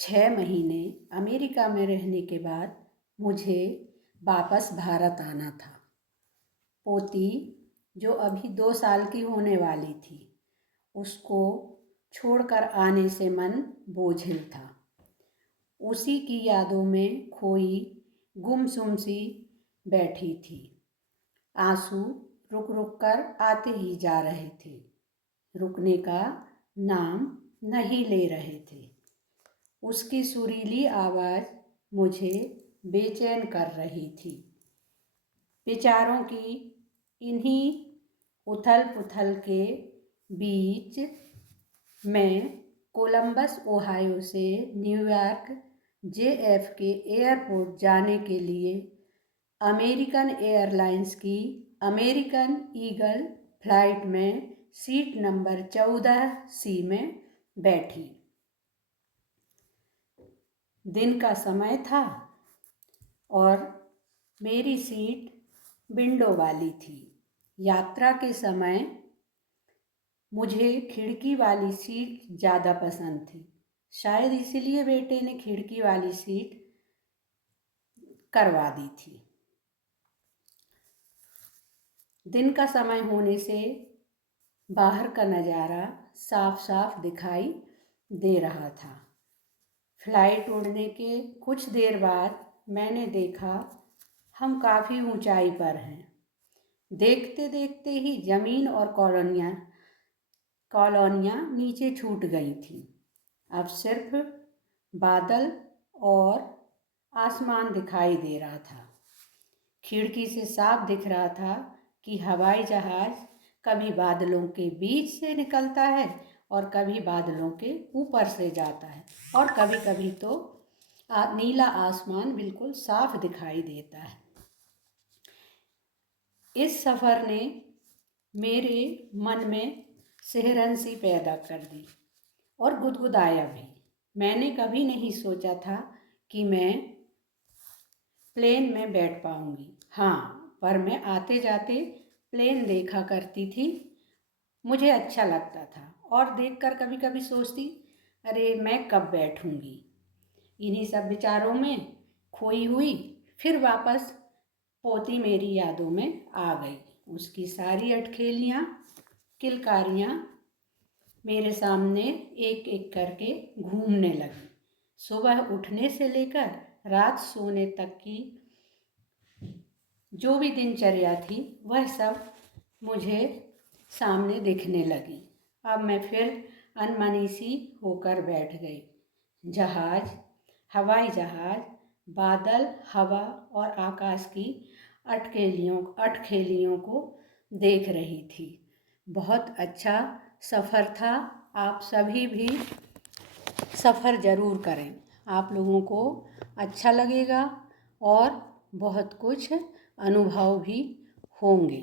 6 महीने अमेरिका में रहने के बाद मुझे वापस भारत आना था। पोती जो अभी 2 साल की होने वाली थी, उसको छोड़कर आने से मन बोझिल था। उसी की यादों में खोई गुमसुम सी बैठी थी। आंसू रुक रुक कर आते ही जा रहे थे, रुकने का नाम नहीं ले रहे थे। उसकी सुरीली आवाज़ मुझे बेचैन कर रही थी। विचारों की इन्हीं उथल पुथल के बीच मैं कोलंबस ओहायो से न्यूयॉर्क JFK एयरपोर्ट जाने के लिए अमेरिकन एयरलाइंस की अमेरिकन ईगल फ्लाइट में सीट नंबर 14C में बैठी। दिन का समय था और मेरी सीट विंडो वाली थी। यात्रा के समय मुझे खिड़की वाली सीट ज़्यादा पसंद थी। शायद इसीलिए बेटे ने खिड़की वाली सीट करवा दी थी। दिन का समय होने से बाहर का नज़ारा साफ साफ दिखाई दे रहा था। फ्लाइट उड़ने के कुछ देर बाद मैंने देखा हम काफ़ी ऊंचाई पर हैं। देखते देखते ही ज़मीन और कॉलोनियाँ नीचे छूट गई थीं। अब सिर्फ बादल और आसमान दिखाई दे रहा था। खिड़की से साफ दिख रहा था कि हवाई जहाज़ कभी बादलों के बीच से निकलता है और कभी बादलों के ऊपर से जाता है और कभी कभी तो नीला आसमान बिल्कुल साफ दिखाई देता है। इस सफ़र ने मेरे मन में सिहरन सी पैदा कर दी और गुदगुदाया भी। मैंने कभी नहीं सोचा था कि मैं प्लेन में बैठ पाऊंगी। हाँ, पर मैं आते जाते प्लेन देखा करती थी, मुझे अच्छा लगता था और देखकर कभी कभी सोचती, अरे मैं कब बैठूंगी। इन्हीं सब विचारों में खोई हुई फिर वापस पोती मेरी यादों में आ गई। उसकी सारी अटखेलियाँ किलकारियाँ मेरे सामने एक एक करके घूमने लगी। सुबह उठने से लेकर रात सोने तक की जो भी दिनचर्या थी वह सब मुझे सामने दिखने लगी। अब मैं फिर अनमनी सी होकर बैठ गई। जहाज़, हवाई जहाज़, बादल, हवा और आकाश की अटखेलियों को देख रही थी। बहुत अच्छा सफ़र था। आप सभी भी सफ़र ज़रूर करें, आप लोगों को अच्छा लगेगा और बहुत कुछ अनुभव भी होंगे।